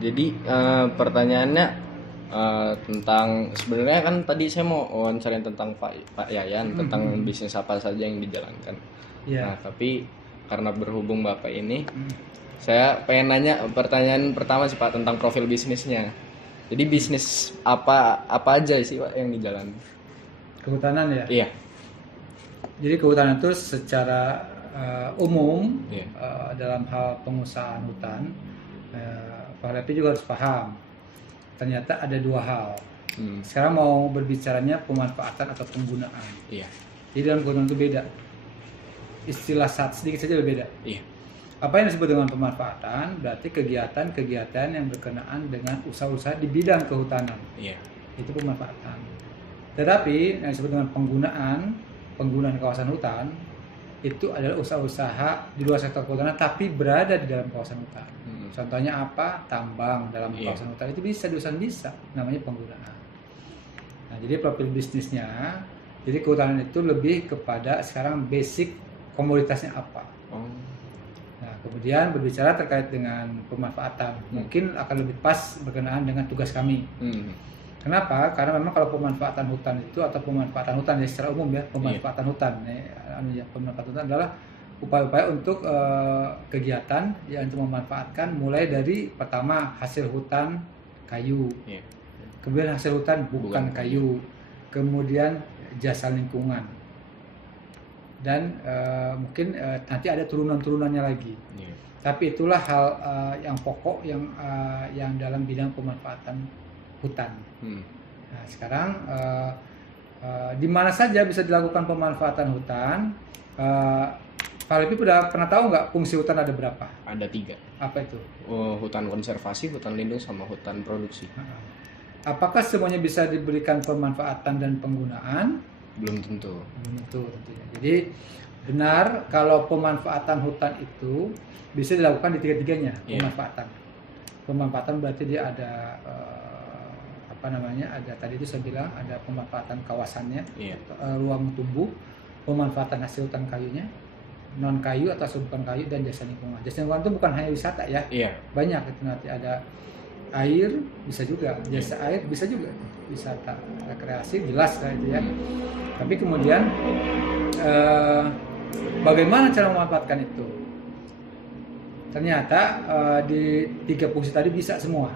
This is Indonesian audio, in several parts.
Jadi pertanyaannya tentang sebenarnya kan tadi saya mau wawancarain tentang Pak Yayan tentang bisnis apa saja yang dijalankan. Nah, tapi karena berhubung Bapak ini, saya pengen nanya pertanyaan pertama sih Pak tentang profil bisnisnya. Jadi bisnis apa aja sih Pak yang dijalankan? Kehutanan ya. Iya. Jadi kehutanan itu secara umum Iya. dalam hal pengusahaan hutan, Pak Lepi juga harus paham. Ternyata ada dua hal. Sekarang mau berbicaranya pemanfaatan atau penggunaan. Iya. Jadi dalam kehutanan itu beda. Istilah sedikit saja berbeda. Iya. Apa yang disebut dengan pemanfaatan berarti kegiatan-kegiatan yang berkenaan dengan usaha-usaha di bidang kehutanan. Iya. Itu pemanfaatan. Tetapi yang disebut dengan penggunaan kawasan hutan itu adalah usaha-usaha di luar sektor kehutanan tapi berada di dalam kawasan hutan. Contohnya apa? Tambang dalam kawasan hutan itu bisa namanya penggunaan. Nah, jadi profil bisnisnya, jadi kehutanan itu lebih kepada sekarang basic komoditasnya apa. Nah, kemudian berbicara terkait dengan pemanfaatan, mungkin akan lebih pas berkenaan dengan tugas kami. Kenapa? Karena memang kalau pemanfaatan hutan itu atau pemanfaatan hutan ya secara umum ya, pemanfaatan hutan pemanfaatan hutan adalah upaya-upaya untuk kegiatan yang untuk memanfaatkan mulai dari pertama hasil hutan kayu, kemudian hasil hutan bukan kayu, kemudian jasa lingkungan, dan mungkin nanti ada turunan-turunannya lagi. Tapi itulah hal yang pokok yang dalam bidang pemanfaatan hutan. Nah, sekarang di mana saja bisa dilakukan pemanfaatan hutan? Pak Lepi pernah tahu nggak fungsi hutan ada berapa? Ada 3. Apa itu? Hutan konservasi, hutan lindung, sama hutan produksi. Apakah semuanya bisa diberikan pemanfaatan dan penggunaan? Belum tentu. Belum tentu tentunya. Jadi benar kalau pemanfaatan hutan itu bisa dilakukan di tiga-tiganya. Pemanfaatan berarti dia ada ada tadi itu saya bilang ada pemanfaatan kawasannya, ruang tumbuh, pemanfaatan hasil hutan kayunya, non kayu atau bukan kayu, dan jasa lingkungan. Jasa lingkungan itu bukan hanya wisata ya, banyak itu nanti ada air bisa juga, jasa air bisa juga, wisata rekreasi jelas lah itu ya. Tapi kemudian bagaimana cara memanfaatkan itu? Ternyata di 3 fungsi tadi bisa semua.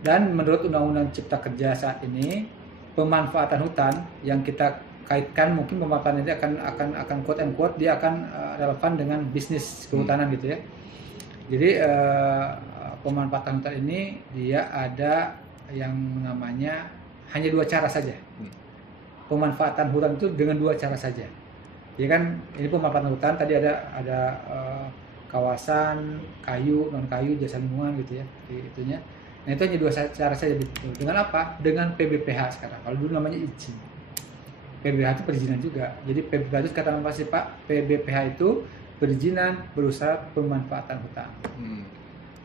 Dan menurut Undang-Undang Cipta Kerja saat ini, pemanfaatan hutan yang kita kaitkan mungkin pemanfaatan ini akan quote and quote dia akan relevan dengan bisnis kehutanan gitu ya. Jadi pemanfaatan hutan ini dia ada yang namanya hanya 2 cara saja. Pemanfaatan hutan itu dengan 2 cara saja. Ya kan, ini pemanfaatan hutan tadi ada kawasan kayu, non kayu, jasa lingkungan gitu ya, itunya. Nah, itu hanya 2 cara saja. Dengan apa? Dengan PBPH sekarang. Kalau dulu namanya izin. PBPH itu perizinan juga. Jadi PBPH itu kata apa sih Pak? PBPH itu perizinan berusaha pemanfaatan hutan.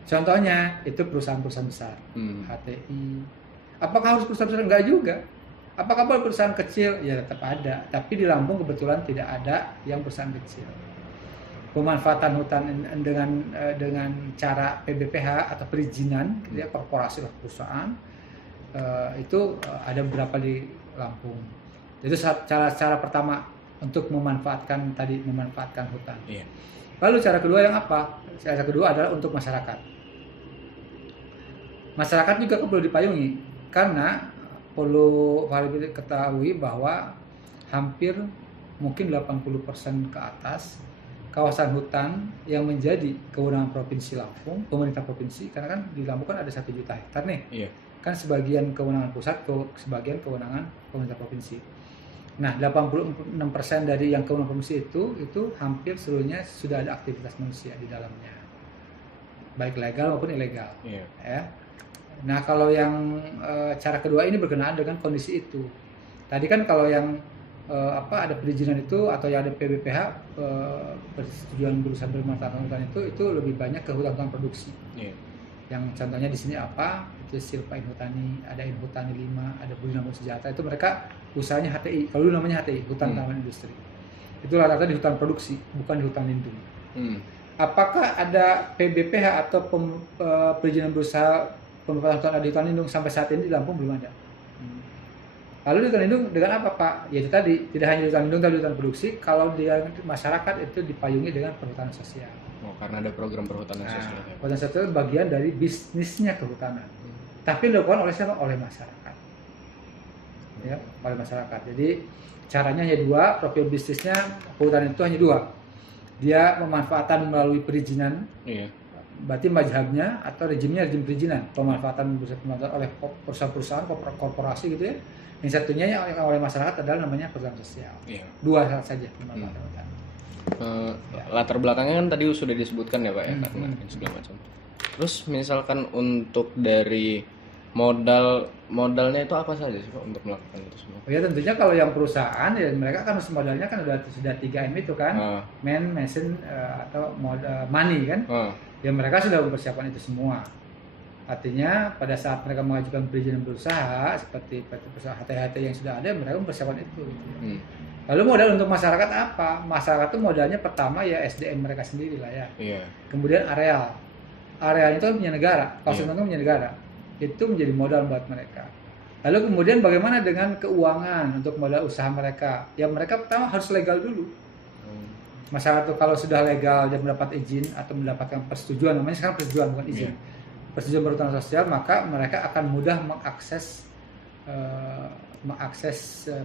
Contohnya itu perusahaan-perusahaan besar, HTI. Apakah harus perusahaan besar? Enggak juga. Apakah boleh perusahaan kecil? Ya tetap ada. Tapi di Lampung kebetulan tidak ada yang perusahaan kecil. Pemanfaatan hutan dengan cara PBPH atau perizinan, ya, korporasi atau perusahaan itu ada beberapa di Lampung. Itu cara pertama untuk memanfaatkan hutan. Lalu cara kedua yang apa? Cara kedua adalah untuk masyarakat. Masyarakat juga perlu dipayungi karena perlu ketahui bahwa hampir mungkin 80% ke atas kawasan hutan yang menjadi kewenangan Provinsi Lampung, pemerintah provinsi, karena kan di Lampung kan ada 1 juta hektar nih. Kan sebagian kewenangan pusat, sebagian kewenangan pemerintah provinsi. Nah, 86% dari yang kewenangan provinsi itu hampir seluruhnya sudah ada aktivitas manusia di dalamnya. Baik legal maupun ilegal. Ya. Nah, kalau yang cara kedua ini berkenaan dengan kondisi itu. Tadi kan kalau yang ada perizinan itu atau yang ada PBPH, persetujuan berusaha bermanfaatan hutan itu lebih banyak ke hutan produksi. Yang contohnya di sini apa? Itu Silpa Inhutani, ada Inhutani 5, ada Budi Namun Sejahtera. Itu mereka usahanya HTI. Kalau dulu namanya HTI, hutan taman industri. Itu rata-rata di hutan produksi, bukan di hutan lindung. apakah ada PBPH atau perizinan berusaha pemanfaatan hutan di hutan lindung sampai saat ini di Lampung belum ada. Lalu di hutan lindung dengan apa Pak? Yaitu tadi, tidak hanya di hutan lindung tapi hutan produksi, kalau di masyarakat itu dipayungi dengan perhutanan sosial. Oh, karena ada program perhutanan sosial. Perhutanan sosial bagian dari bisnisnya kehutanan. Tapi dilakukan oleh siapa? Oleh masyarakat. Ya, oleh masyarakat. Jadi caranya hanya dua, profil bisnisnya kehutanan itu hanya dua. Dia memanfaatkan melalui perizinan. Iya. Berarti mazhabnya atau rezim perizinan, pemanfaatan oleh perusahaan-perusahaan, korporasi gitu ya. Yang satunya yang oleh masyarakat adalah namanya perhutanan sosial. Iya. Dua saja pemanfaatan hutan. Latar belakangnya kan tadi sudah disebutkan ya Pak ya, karena segala macam. Terus misalkan untuk dari modalnya itu apa saja sih Pak untuk melakukan itu semua? Oh ya tentunya kalau yang perusahaan ya mereka kan modalnya kan sudah 3M itu kan, man, machine atau money kan. Ya mereka sudah mempersiapkan itu semua. Artinya pada saat mereka mengajukan perizinan berusaha seperti perusahaan HT-HT yang sudah ada, mereka mempersiapkan itu. Lalu modal untuk masyarakat apa? Masyarakat itu modalnya pertama ya SDM mereka sendiri lah ya. Iya. Kemudian areal itu punya negara, kawasan itu punya negara. Itu menjadi modal buat mereka. Lalu kemudian bagaimana dengan keuangan untuk modal usaha mereka? Ya mereka pertama harus legal dulu. Masyarakat itu kalau sudah legal dan mendapat izin atau mendapatkan persetujuan, namanya sekarang persetujuan bukan izin. Persetujuan perhutanan sosial, maka mereka akan mudah mengakses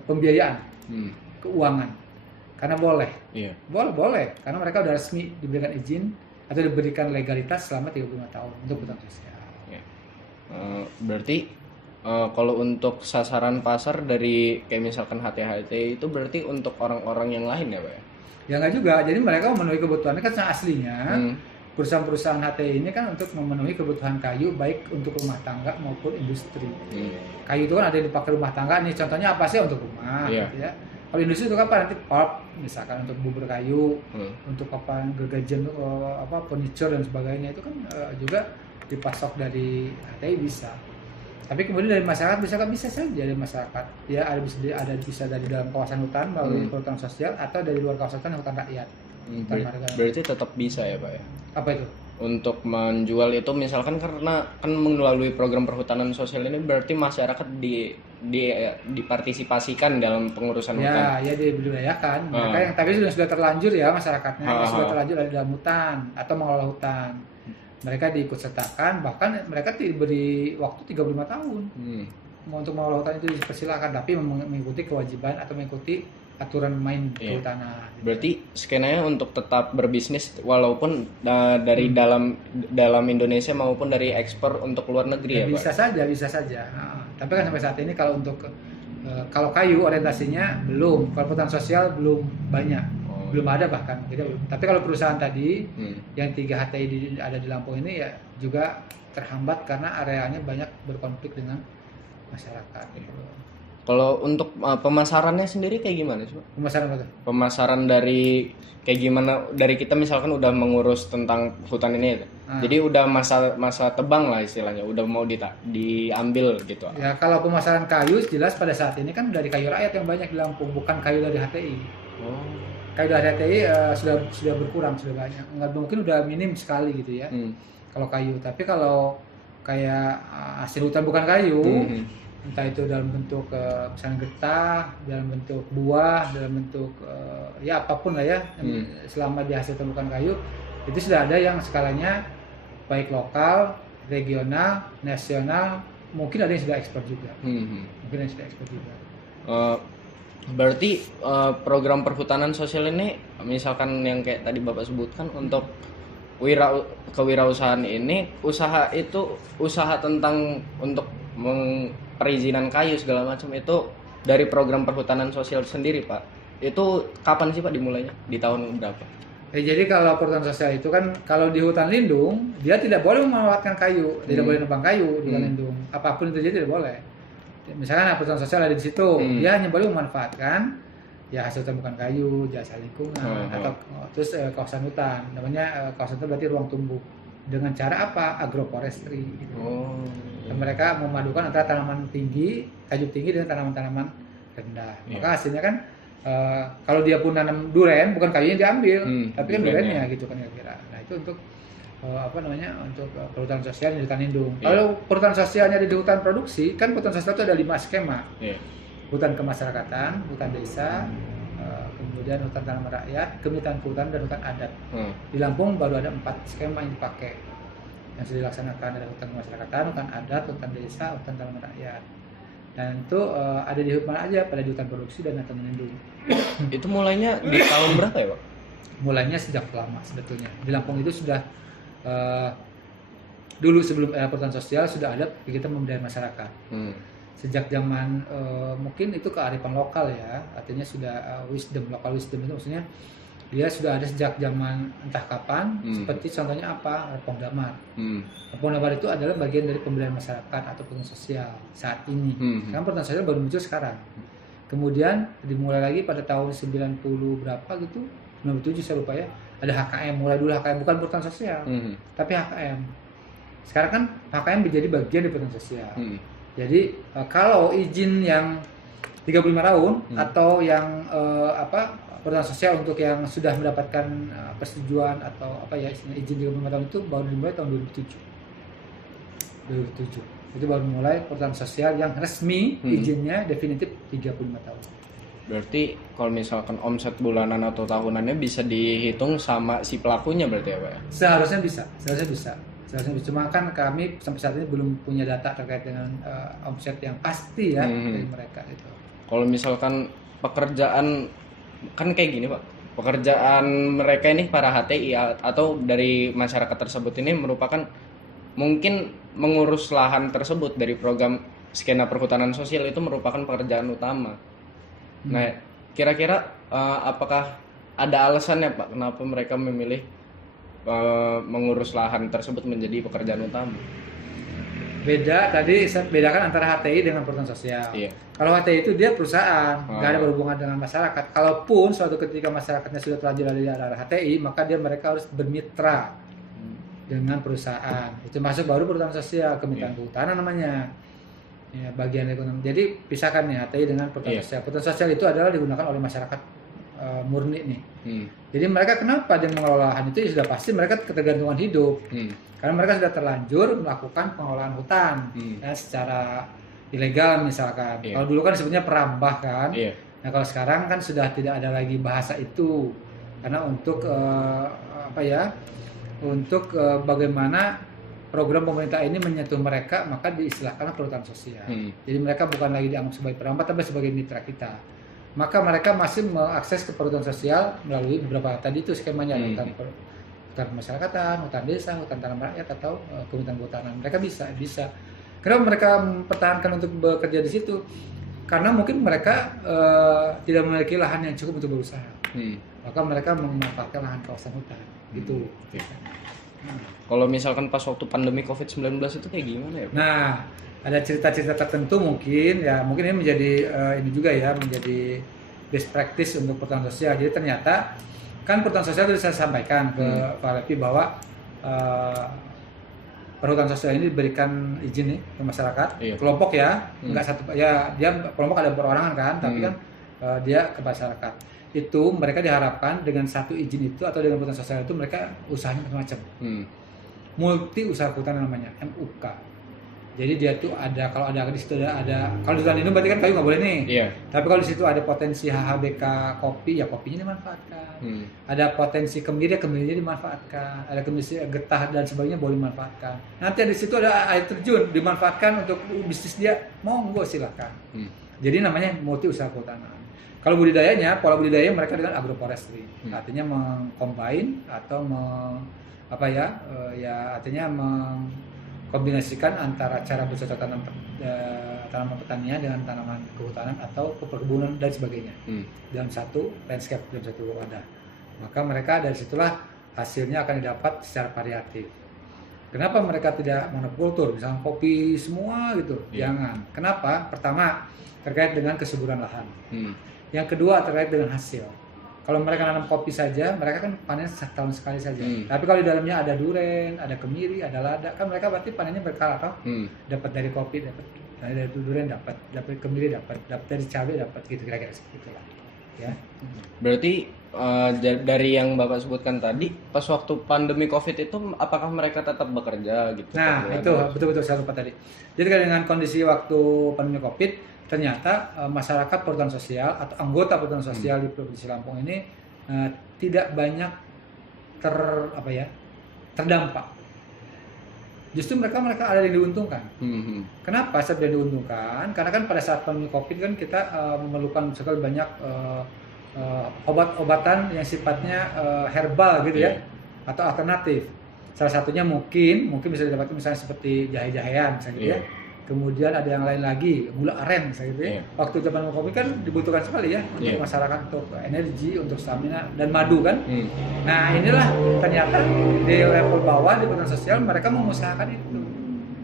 pembiayaan keuangan karena boleh. Boleh karena mereka sudah resmi diberikan izin atau diberikan legalitas selama 35 tahun untuk perhutanan sosial. Berarti kalau untuk sasaran pasar dari kayak misalkan HT-HT itu berarti untuk orang-orang yang lain ya Pak ya? Ya enggak juga, jadi mereka memenuhi kebutuhannya kan aslinya. Perusahaan-perusahaan HT ini kan untuk memenuhi kebutuhan kayu baik untuk rumah tangga maupun industri. Kayu itu kan ada yang dipakai rumah tangga nih, contohnya apa sih untuk rumah gitu ya. Kalau industri itu apa nanti pulp misalkan untuk bubur kayu, untuk apa gergaji furniture dan sebagainya itu kan juga dipasok dari HTI bisa. Tapi kemudian dari masyarakat bisa saja dari masyarakat. Ya bisa dari dalam kawasan hutan melalui perhutanan sosial atau dari luar kawasan hutan rakyat. Berarti tetap bisa ya Pak ya? Apa itu? Untuk menjual itu misalkan karena kan melalui program perhutanan sosial ini berarti masyarakat dipartisipasikan dalam pengurusan hutan. Ya diberdayakan. Mereka yang tapi sudah terlanjur ya masyarakatnya sudah terlanjur ada dalam hutan atau mengelola hutan. Mereka diikutsertakan, bahkan mereka diberi waktu 35 tahun untuk mengelola hutan itu dipersilakan, tapi mengikuti kewajiban atau mengikuti aturan main kehutanan. Berarti skenanya untuk tetap berbisnis walaupun dari dalam Indonesia maupun dari ekspor untuk luar negeri ya Pak? Bisa saja. Tapi kan sampai saat ini kalau untuk kalau kayu orientasinya belum, kalau perhutanan sosial belum banyak. Belum ada bahkan kita belum. Tapi kalau perusahaan tadi yang 3 HTI ada di Lampung ini ya juga terhambat karena areanya banyak berkonflik dengan masyarakat. Kalau untuk pemasarannya sendiri kayak gimana sih Pak? Pemasaran apa? Pemasaran dari kayak gimana dari kita misalkan udah mengurus tentang hutan ini jadi udah masa tebang lah istilahnya, udah mau diambil gitu. Ya kalau pemasaran kayu jelas pada saat ini kan dari kayu rakyat yang banyak di Lampung, bukan kayu dari HTI. Kayu dari HTI sudah berkurang, sudah banyak. Nggak mungkin udah minim sekali gitu ya. Kalau kayu, tapi kalau kayak hasil hutan bukan kayu, entah itu dalam bentuk misalnya getah, dalam bentuk buah, dalam bentuk ya apapun lah ya, selama dihasilkan bukan kayu, itu sudah ada yang skalanya baik lokal, regional, nasional, mungkin ada yang sudah ekspor juga. Berarti program perhutanan sosial ini misalkan yang kayak tadi Bapak sebutkan untuk kewirausahaan ini usaha tentang untuk perizinan kayu segala macam itu dari program perhutanan sosial sendiri Pak. Itu kapan sih Pak dimulainya? Di tahun berapa? Jadi kalau perhutanan sosial itu kan kalau di hutan lindung dia tidak boleh memanfaatkan kayu, tidak boleh nebang kayu di hutan lindung. Apapun itu dia tidak boleh. Misalkan perhutanan sosial ada di situ, dia hanya boleh memanfaatkan ya hasil bukan kayu, jasa lingkungan atau terus kawasan hutan. Namanya kawasan hutan berarti ruang tumbuh. Dengan cara apa? Agroforestry gitu. Dan mereka memadukan antara tanaman tinggi, kayu tinggi dengan tanaman-tanaman rendah. Maka hasilnya kan kalau dia pun nanam duren, bukan kayunya diambil, tapi kan durennya gitu kan kira-kira. Nah itu untuk untuk perhutanan sosial di hutan lindung. Kalau perhutanan sosialnya di hutan produksi, kan perhutanan sosial itu ada 5 skema. Hutan kemasyarakatan, hutan desa, kemudian hutan tanaman rakyat, kemitraan kehutanan dan hutan adat. Di Lampung baru ada 4 skema yang dipakai, yang sudah dilaksanakan, ada hutan kemasyarakatan, hutan adat, hutan desa, hutan tanaman rakyat. Dan itu ada di mana aja, pada di hutan produksi dan hutan lindung. Itu mulainya di tahun berapa ya Pak? Mulainya sejak lama sebetulnya. Di Lampung itu sudah dulu sebelum era perhutanan sosial sudah ada kegiatan pemberdayaan masyarakat. Sejak zaman mungkin itu kearifan lokal ya, artinya sudah local wisdom itu maksudnya dia sudah ada sejak zaman entah kapan, seperti contohnya apa, Repong Damar. Repong Damar itu adalah bagian dari pemberdayaan masyarakat atau perhutanan sosial saat ini. Karena perhutanan sosial baru muncul sekarang. Kemudian dimulai lagi pada tahun 90 berapa gitu, 97 saya lupa ya, ada HKM, mulai dulu HKM, bukan perhutanan sosial, tapi HKM. Sekarang kan HKM menjadi bagian dari perhutanan sosial. Jadi kalau izin yang 35 tahun atau yang perhutanan sosial untuk yang sudah mendapatkan persetujuan atau izin 35 tahun itu baru dimulai tahun 2007. Itu baru mulai perhutanan sosial yang resmi izinnya definitif 35 tahun. Berarti kalau misalkan omset bulanan atau tahunannya bisa dihitung sama si pelakunya berarti ya Pak? Seharusnya bisa. Cuma kan kami sampai saat ini belum punya data terkait dengan omset yang pasti ya dari mereka itu. Kalau misalkan pekerjaan kan kayak gini Pak, pekerjaan mereka ini para HTI atau dari masyarakat tersebut ini merupakan mungkin mengurus lahan tersebut dari program skena perhutanan sosial itu merupakan pekerjaan utama. Nah, kira-kira apakah ada alasannya Pak kenapa mereka memilih mengurus lahan tersebut menjadi pekerjaan utama? Tadi saya bedakan antara HTI dengan perhutanan sosial. Kalau HTI itu dia perusahaan, nggak ada berhubungan dengan masyarakat. Kalaupun suatu ketika masyarakatnya sudah terlanjur dari arah HTI, maka mereka harus bermitra dengan perusahaan. Itu masuk baru perhutanan sosial, kemitraan kehutanan namanya. Ya, bagian ekonomi. Jadi pisahkan nih HTI dengan perhutanan sosial. Perhutanan sosial itu adalah digunakan oleh masyarakat murni nih. Jadi mereka kenapa dia mengelola lahan itu? Ya sudah pasti mereka ketergantungan hidup. Karena mereka sudah terlanjur melakukan pengelolaan hutan ya, secara ilegal misalkan. Kalau dulu kan sebetulnya perambah kan. Nah kalau sekarang kan sudah tidak ada lagi bahasa itu. Karena untuk bagaimana program pemerintah ini menyentuh mereka, maka diistilahkan perhutanan sosial. Jadi mereka bukan lagi dianggap sebagai perambah, tapi sebagai mitra kita. Maka mereka masih mengakses ke perhutanan sosial melalui beberapa tadi itu skemanya, hutan kemasyarakatan, hutan desa, hutan tanaman rakyat atau kemitraan kehutanan. Mereka bisa. Kenapa mereka mempertahankan untuk bekerja di situ? Karena mungkin mereka tidak memiliki lahan yang cukup untuk berusaha. Maka mereka memanfaatkan lahan kawasan hutan. Gitu. Kalau misalkan pas waktu pandemi COVID-19 itu kayak gimana ya Pak? Nah, ada cerita-cerita tertentu mungkin ini menjadi best practice untuk perhutanan sosial. Jadi ternyata kan perhutanan sosial itu saya sampaikan ke Pak Lepi bahwa perhutanan sosial ini diberikan izin nih ke masyarakat, kelompok ya, enggak satu ya, dia kelompok ada perorangan kan, tapi kan dia ke masyarakat. Itu mereka diharapkan dengan satu izin itu atau dengan perhutanan sosial itu mereka usahanya macam-macam. Multi usaha kehutanan namanya, MUK. Jadi dia tuh ada, kalau ada di situ ada kalau di hutan lindung berarti kan kayu nggak boleh nih. Tapi kalau di situ ada potensi HHBK kopi, ya kopinya dimanfaatkan. Ada potensi kemiri, kemirinya dimanfaatkan. Ada kemiri getah dan sebagainya boleh dimanfaatkan. Nanti di situ ada air terjun dimanfaatkan untuk bisnis dia, monggo silakan. Jadi namanya multi usaha kehutanan. Kalau budidayanya, pola budidaya mereka dengan agroforestry, artinya mengcombine atau artinya kombinasikan antara cara bercocok tanam tanaman pertanian dengan tanaman kehutanan atau perkebunan dan sebagainya dalam satu landscape, dalam satu wadah. Maka mereka dari situlah hasilnya akan didapat secara variatif. Kenapa mereka tidak monokultur, misalnya kopi semua gitu? Jangan. Kenapa? Pertama terkait dengan kesuburan lahan. Yang kedua terkait dengan hasil. Kalau mereka nanam kopi saja, mereka kan panen setahun sekali saja. Tapi kalau di dalamnya ada duren, ada kemiri, ada lada, kan mereka berarti panennya berkala, toh? Dapat dari kopi, dapat dari duren, dapat kemiri, dapat dari cabai, dapat gitu kira-kira seperti itulah. ya. Berarti dari yang Bapak sebutkan tadi, pas waktu pandemi COVID itu apakah mereka tetap bekerja gitu? Nah, itu betul-betul saya lupa tadi. Jadi dengan kondisi waktu pandemi COVID, ternyata masyarakat perhutanan sosial atau anggota perhutanan sosial di Provinsi Lampung ini tidak banyak terdampak. Justru mereka ada yang diuntungkan. Kenapa saya diuntungkan? Karena kan pada saat pandemi COVID kan kita memerlukan sekali banyak obat-obatan yang sifatnya herbal gitu ya, atau alternatif. Salah satunya mungkin bisa didapatkan misalnya seperti jahe-jahean misalnya gitu ya. Kemudian ada yang lain lagi, gula aren misalnya gitu ya. Waktu zaman COVID kan dibutuhkan sekali ya untuk masyarakat, untuk energi, untuk stamina, dan madu kan. Nah inilah ternyata di level bawah di perhutanan sosial mereka mengusahakan itu.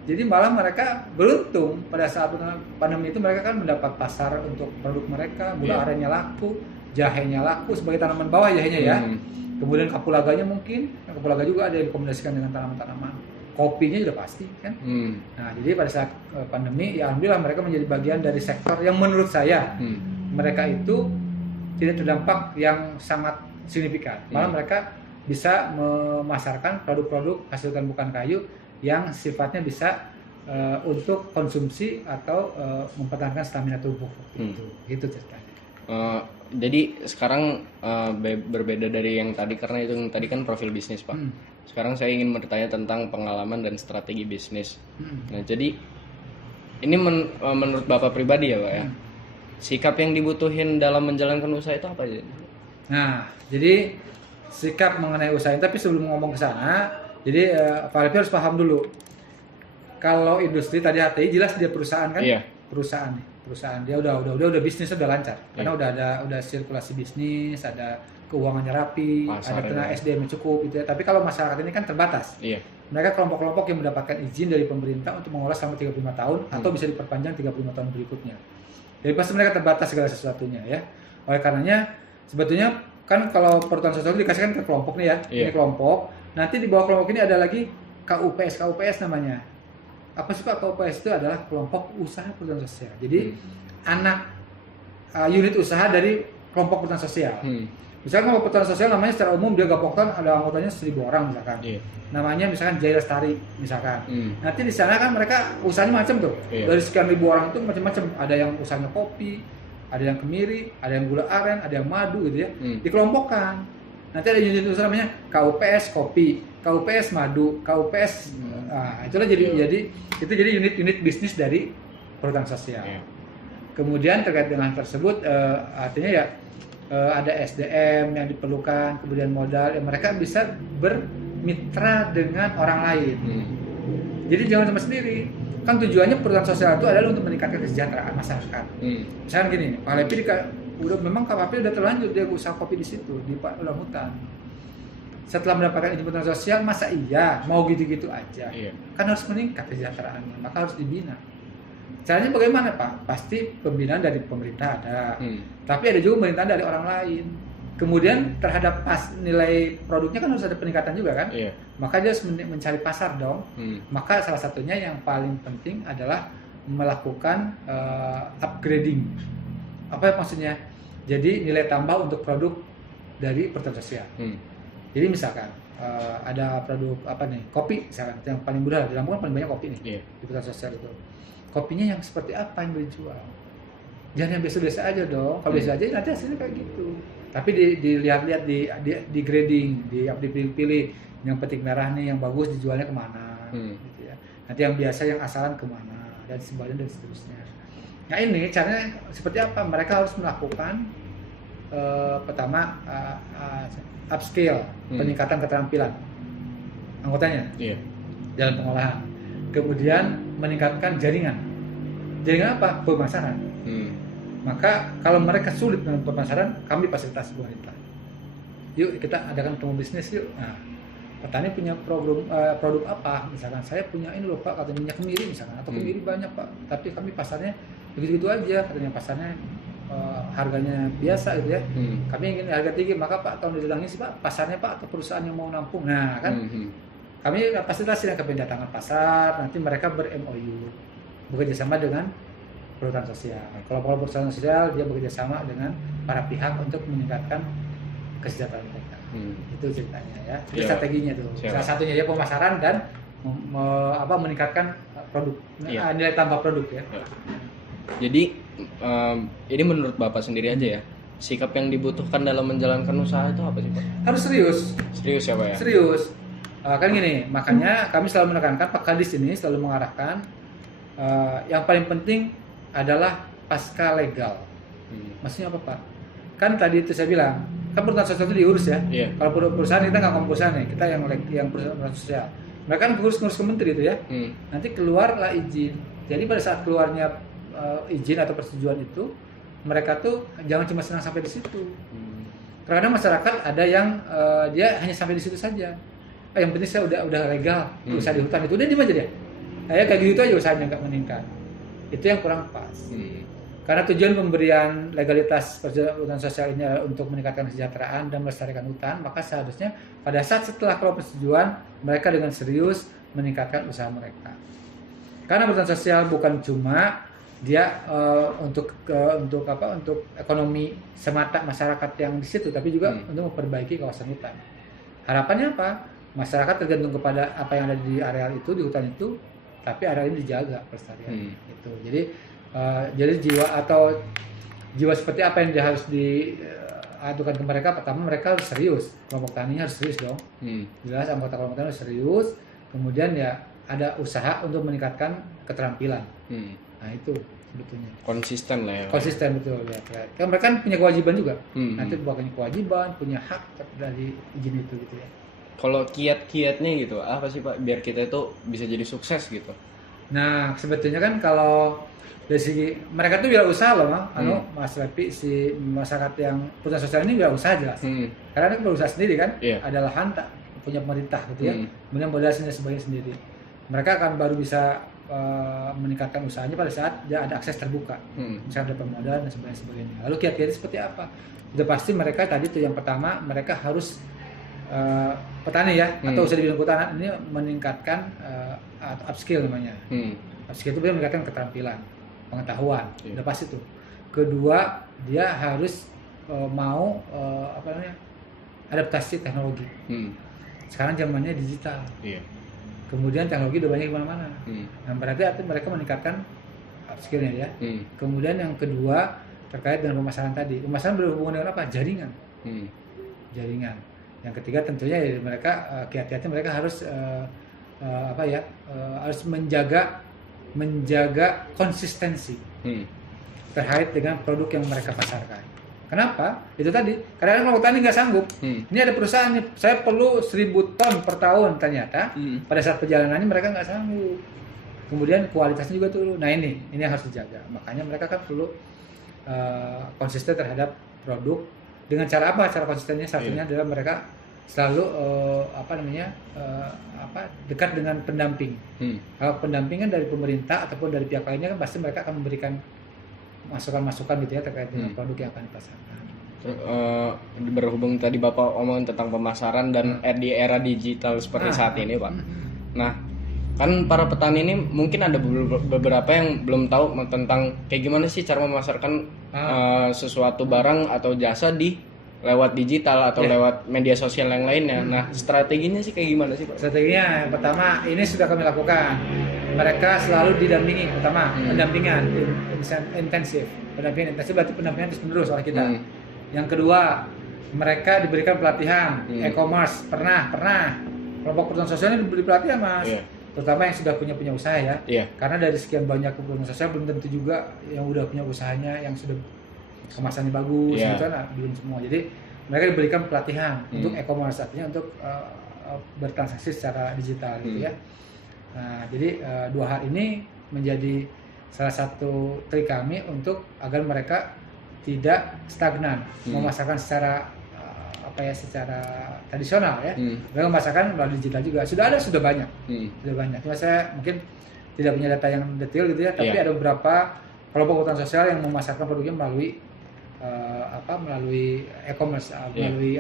Jadi malah mereka beruntung pada saat pandemi itu, mereka kan mendapat pasar untuk produk mereka. Gula arennya laku, jahenya laku sebagai tanaman bawah jahenya ya. Kemudian kapulaganya mungkin, kapulaga juga ada yang dikombinasikan dengan tanaman-tanaman. Kopinya sudah pasti kan. Nah jadi pada saat pandemi ya alhamdulillah mereka menjadi bagian dari sektor yang menurut saya mereka itu tidak terdampak yang sangat signifikan. Malah mereka bisa memasarkan produk-produk hasil bukan kayu yang sifatnya bisa untuk konsumsi atau mempertahankan stamina tubuh. Itu ceritanya. Jadi sekarang berbeda dari yang tadi, karena itu yang tadi kan profil bisnis Pak. Sekarang saya ingin bertanya tentang pengalaman dan strategi bisnis. Nah jadi ini menurut Bapak pribadi ya Pak ya, sikap yang dibutuhin dalam menjalankan usaha itu apa aja? Nah jadi sikap mengenai usaha, tapi sebelum ngomong ke sana, jadi Pak Alfi harus paham dulu. Kalau industri tadi HTI jelas dia perusahaan kan? Perusahaan dia udah bisnisnya udah lancar, karena udah sirkulasi bisnis, ada keuangannya rapi, ada tenaga SDM yang cukup gitu ya. Tapi kalau masyarakat ini kan terbatas. Mereka kelompok-kelompok yang mendapatkan izin dari pemerintah untuk mengolah selama 35 tahun atau bisa diperpanjang 35 tahun berikutnya. Jadi pasti mereka terbatas segala sesuatunya ya. Oleh karenanya sebetulnya kan kalau perhutanan sosial dikasihkan ke kelompok nih ya, ini kelompok. Nanti di bawah kelompok ini ada lagi KUPS namanya. Apa sih Pak? KUPS itu adalah kelompok usaha perhutanan sosial. Jadi anak unit usaha dari kelompok perhutanan sosial. Misalkan kelompok perhutanan sosial namanya secara umum dia gapoktan ada anggotanya 1.000 orang misalkan. Namanya misalkan Jaya Lestari misalkan. Nanti di sana kan mereka usahanya macam tuh. Dari sekian ribu orang itu macam-macam. Ada yang usahanya kopi, ada yang kemiri, ada yang gula aren, ada yang madu gitu ya. Dikelompokkan. Nanti ada unit usaha namanya KUPS kopi, KUPS madu, KUPS. Nah, itulah jadi unit-unit bisnis dari perhutanan sosial. Kemudian terkait dengan tersebut artinya ya ada SDM yang diperlukan, kemudian modal, ya mereka bisa bermitra dengan orang lain. Jadi jangan cuma sendiri. Kan tujuannya perhutanan sosial itu adalah untuk meningkatkan kesejahteraan masyarakat. Misalnya gini, Pak Lepi memang KPP udah terlanjur dia usaha kopi di situ di dalam hutan. Setelah mendapatkan izin perhutanan sosial, masa iya mau gitu-gitu aja? Kan harus meningkat kesejahteraannya, maka harus dibina. Caranya bagaimana Pak? Pasti pembinaan dari pemerintah ada, tapi ada juga pemerintahan dari orang lain. Kemudian terhadap nilai produknya kan harus ada peningkatan juga kan? Maka dia harus mencari pasar dong. Maka salah satunya yang paling penting adalah melakukan upgrading. Apa maksudnya? Jadi nilai tambah untuk produk dari perhutanan sosial. Jadi misalkan ada produk apa nih, kopi misalkan, yang paling mudah di Lampung kan paling banyak kopi nih di perhutanan sosial itu. Kopinya yang seperti apa yang dijual? Jangan yang biasa-biasa aja dong. Kalau biasa aja nanti hasilnya kayak gitu. Tapi dilihat-lihat, di grading, dipilih-pilih. Yang petik merah nih yang bagus dijualnya kemana? Gitu ya. Nanti yang biasa yang asalan kemana? Dan sebagainya dan seterusnya. Nah ini caranya seperti apa? Mereka harus melakukan pertama upscale, peningkatan keterampilan anggotanya dalam pengolahan. Kemudian meningkatkan jaringan apa? Pemasaran. Maka kalau mereka sulit dengan pemasaran, kami fasilitasi pemerintah. Yuk kita adakan ketemu bisnis yuk. Nah, petani punya produk apa? Misalkan saya punya ini loh Pak, katanya minyak kemiri misalkan, atau kemiri banyak Pak, tapi kami pasarnya begitu-begitu aja, katanya pasarnya harganya biasa gitu ya. Kami ingin harga tinggi, maka Pak tahun didatangi sih Pak, pasarnya Pak atau perusahaan yang mau nampung. Nah kan. Kami fasilitasi yang kependatangan pasar, nanti mereka ber-MOU bekerja sama dengan perhutanan sosial. Kalau perhutanan sosial dia bekerja sama dengan para pihak untuk meningkatkan kesejahteraan mereka. Itu ceritanya ya. Itu strateginya tuh. Salah satunya dia pemasaran dan meningkatkan produk, nilai tambah produk ya. Jadi ini menurut Bapak sendiri aja ya, sikap yang dibutuhkan dalam menjalankan usaha itu apa sih Pak? Harus serius. Serius ya Pak ya? Serius. Kan gini, makanya kami selalu menekankan, Pak Kadis ini selalu mengarahkan yang paling penting adalah pasca legal. Maksudnya apa Pak? Kan tadi itu saya bilang, kan perhutanan sosial itu diurus ya. Kalau perusahaan kita nggak ngomong perusahaan nih, kita yang perhutanan sosial. Mereka kan ngurus ke menteri itu ya. Nanti keluarlah izin. Jadi pada saat keluarnya izin atau persetujuan itu, mereka tuh jangan cuma senang sampai di situ. Karena masyarakat ada yang dia hanya sampai di situ saja. Yang penting saya udah legal usaha di hutan itu, udah di aja dia. Kayak gitu aja usahanya nggak meningkat. Itu yang kurang pas. Karena tujuan pemberian legalitas perhutanan sosial ini adalah untuk meningkatkan kesejahteraan dan melestarikan hutan, maka seharusnya pada saat setelah keluar persetujuan, mereka dengan serius meningkatkan usaha mereka. Karena perhutanan sosial bukan cuma dia untuk ekonomi semata masyarakat yang di situ, tapi juga untuk memperbaiki kawasan hutan. Harapannya apa? Masyarakat tergantung kepada apa yang ada di areal itu, di hutan itu, tapi areal ini dijaga pelestarian. Gitu. Jadi jiwa seperti apa yang dia harus diadukan ke mereka? Pertama, mereka harus serius, kelompok taninya harus serius dong. Jelas anggota kelompok tani harus serius. Kemudian ya ada usaha untuk meningkatkan keterampilan. Nah itu sebetulnya. Konsisten lah ya. Konsisten betul ya. Kan mereka kan punya kewajiban juga. Nanti bukan kewajiban, punya hak dari izin itu gitu ya. Kalau kiat-kiatnya gitu, apa sih Pak biar kita itu bisa jadi sukses gitu? Nah sebetulnya kan kalau dari segi mereka tuh wirausaha loh, Mas Lepi, si masyarakat yang perhutanan sosial ini wirausaha jelas. Karena kan berusaha sendiri kan, ada lahan tak punya pemerintah gitu ya. Kemudian modal sebagian sendiri. Mereka akan baru bisa meningkatkan usahanya pada saat dia ada akses terbuka, misalnya ada permodalan dan sebagainya. Lalu kiat-kiatnya seperti apa? Sudah pasti mereka tadi tuh yang pertama mereka harus petani ya atau usaha di bidang kehutanan ini meningkatkan upskill namanya. Upskill itu dia meningkatkan keterampilan, pengetahuan, udah pasti tuh. Kedua dia harus mau adaptasi teknologi. Sekarang zamannya digital. Kemudian teknologi udah banyak di mana-mana. Nah, berarti mereka meningkatkan upskillnya ya. Kemudian yang kedua terkait dengan pemasaran tadi. Pemasaran berhubungan dengan apa? Jaringan. Jaringan. Yang ketiga tentunya ya mereka kiat-kiatnya mereka harus harus menjaga konsistensi terkait dengan produk yang mereka pasarkan. Kenapa? Itu tadi. Kadang-kadang kalau petani nggak sanggup. Ini ada perusahaan nih, saya perlu 1.000 ton per tahun. Ternyata pada saat perjalanannya mereka nggak sanggup. Kemudian kualitasnya juga turun. Nah ini yang harus dijaga. Makanya mereka kan perlu konsisten terhadap produk. Dengan cara apa? Cara konsistennya satunya adalah mereka selalu dekat dengan pendamping. Kalau pendampingan dari pemerintah ataupun dari pihak lainnya kan pasti mereka akan memberikan masukan-masukan gitu ya terkait dengan produk yang akan dipasarkan. Berhubung tadi Bapak omongin tentang pemasaran dan di era digital seperti saat ini Pak. Nah kan para petani ini mungkin ada beberapa yang belum tahu tentang kayak gimana sih cara memasarkan sesuatu barang atau jasa lewat digital atau lewat media sosial yang lainnya. Nah strateginya sih kayak gimana sih Pak? Strateginya yang pertama ini sudah kami lakukan. Mereka selalu didampingi, pertama pendampingan intensif. Pendampingan intensif berarti pendampingan terus menerus oleh kita. Yang kedua, mereka diberikan pelatihan e-commerce. Pernah kelompok perhutanan sosial ini diberi pelatihan Mas. Terutama yang sudah punya usaha ya. Karena dari sekian banyak perhutanan sosial belum tentu juga yang udah punya usahanya yang sudah kemasannya bagus gitu kan, belum semua. Jadi mereka diberikan pelatihan untuk e-commerce, artinya untuk bertransaksi secara digital gitu ya. Nah, jadi 2 hal ini menjadi salah satu trik kami untuk agar mereka tidak stagnan memasarkan secara secara tradisional ya. Mereka memasarkan melalui digital juga. Sudah banyak. Cuma saya mungkin tidak punya data yang detail gitu ya, tapi ada beberapa kelompok perhutanan sosial yang memasarkan produknya melalui e-commerce, melalui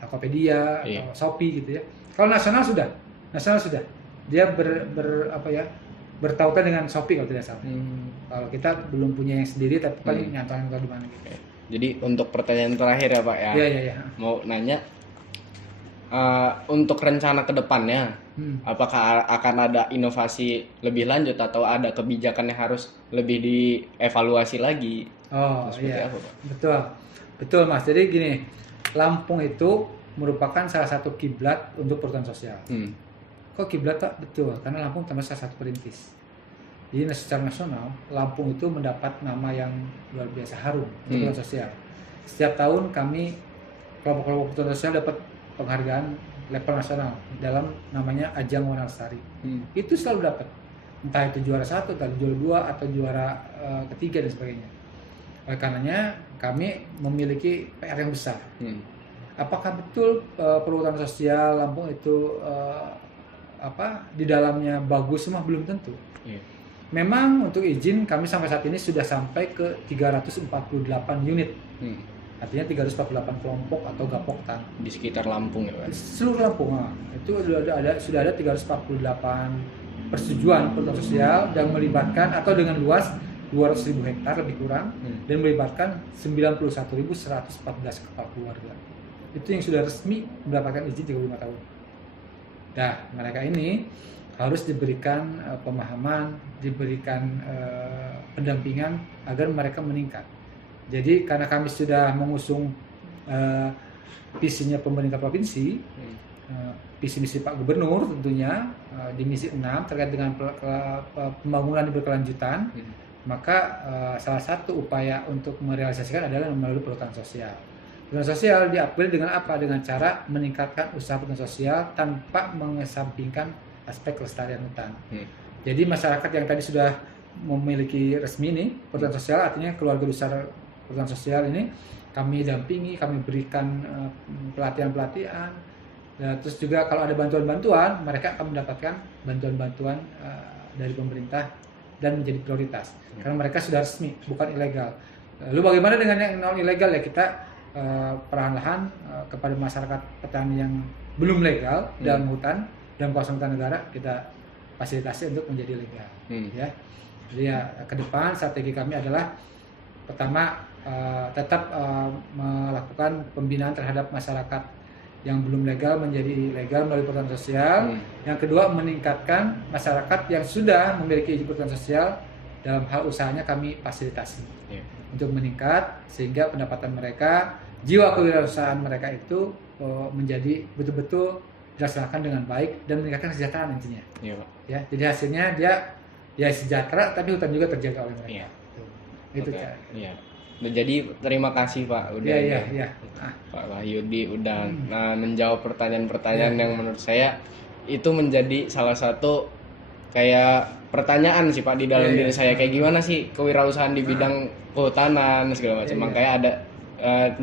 Tokopedia atau Shopee gitu ya. Kalau nasional sudah dia bertautan dengan Shopee kalau tidak salah. Kalau kita belum punya yang sendiri, tapi paling nyantolin di mana gitu. Jadi untuk pertanyaan terakhir ya Pak ya, Iya. mau nanya untuk rencana ke depannya, apakah akan ada inovasi lebih lanjut atau ada kebijakan yang harus lebih dievaluasi lagi? Oh Seperti iya, apa, Pak? betul Mas. Jadi gini, Lampung itu merupakan salah satu kiblat untuk perhutanan sosial. Kok kiblat tak? Betul, karena Lampung termasuk salah satu perintis. Jadi secara nasional, Lampung itu mendapat nama yang luar biasa harum untuk perhutanan sosial. Setiap tahun kami kelompok-kelompok perhutanan sosial dapat penghargaan level nasional dalam namanya Ajang Warna Lestari. Itu selalu dapat, entah itu juara 1, entah juara 2, atau juara ketiga dan sebagainya. Oleh karenanya kami memiliki PR yang besar. Apakah betul perhutanan sosial Lampung itu di dalamnya bagus? Semua belum tentu. Memang untuk izin kami sampai saat ini sudah sampai ke 348 unit. Artinya 348 kelompok atau gapoktan Di sekitar Lampung ya Pak? Seluruh Lampung. Itu sudah ada 348 persetujuan perhutanan sosial yang melibatkan atau dengan luas 200.000 hektar lebih kurang, dan melibatkan 91.114 kepala keluarga. Itu yang sudah resmi mendapatkan izin 35 tahun. Nah, mereka ini harus diberikan pemahaman, diberikan pendampingan agar mereka meningkat. Jadi karena kami sudah mengusung visinya pemerintah provinsi, visi-misi Pak Gubernur tentunya di misi 6 terkait dengan pembangunan berkelanjutan, maka salah satu upaya untuk merealisasikan adalah melalui perhutanan sosial. Perhutanan sosial diapel dengan apa? Dengan cara meningkatkan usaha perhutanan sosial tanpa mengesampingkan aspek kelestarian hutan. Jadi masyarakat yang tadi sudah memiliki resmi ini perhutanan sosial, artinya keluarga besar perhutanan sosial ini kami dampingi, kami berikan pelatihan-pelatihan. Terus juga kalau ada bantuan-bantuan, mereka akan mendapatkan bantuan-bantuan dari pemerintah dan menjadi prioritas karena mereka sudah resmi, bukan ilegal. Lalu bagaimana dengan yang non ilegal? Ya kita perlahan-lahan kepada masyarakat petani yang belum legal dalam hutan, dalam kawasan hutan negara, kita fasilitasi untuk menjadi legal. Ya, jadi ya ke depan strategi kami adalah pertama tetap melakukan pembinaan terhadap masyarakat yang belum legal menjadi legal melalui perhutanan sosial. Yang kedua, meningkatkan masyarakat yang sudah memiliki izin perhutanan sosial dalam hal usahanya kami fasilitasi untuk meningkat sehingga pendapatan mereka, jiwa kewirausahaan mereka itu menjadi betul-betul dilaksanakan dengan baik dan meningkatkan kesejahteraan intinya. Ya, jadi hasilnya dia sejahtera tapi hutan juga terjaga oleh mereka. Itu cara. Jadi terima kasih Pak udah Pak Wahyudi udah menjawab pertanyaan-pertanyaan yang menurut saya itu menjadi salah satu kayak pertanyaan sih Pak di dalam diri saya, kayak gimana sih kewirausahaan di bidang kehutanan segala macam. Makanya ada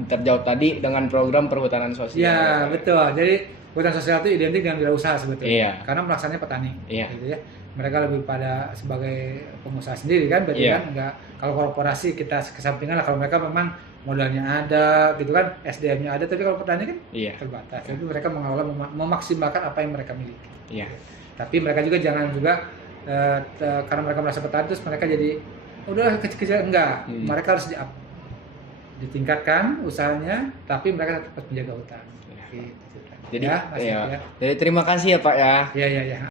terjawab tadi dengan program perhutanan sosial. Ya betul. Jadi perhutanan sosial itu identik dengan wirausaha sebetulnya. Karena melaksananya petani. Gitu ya. Mereka lebih pada sebagai pengusaha sendiri kan, berarti kan enggak, kalau korporasi kita kesampingan lah, kalau mereka memang modalnya ada gitu kan, SDM-nya ada, tapi kalau petani kan terbatas. Jadi mereka mengelola, memaksimalkan apa yang mereka miliki. Tapi mereka juga jangan juga karena mereka merasa petani terus mereka jadi udah kecil-kecil, enggak. Mereka harus ditingkatkan usahanya, tapi mereka tetap menjaga hutan. Gitu. Jadi jadi terima kasih ya Pak ya. Iya.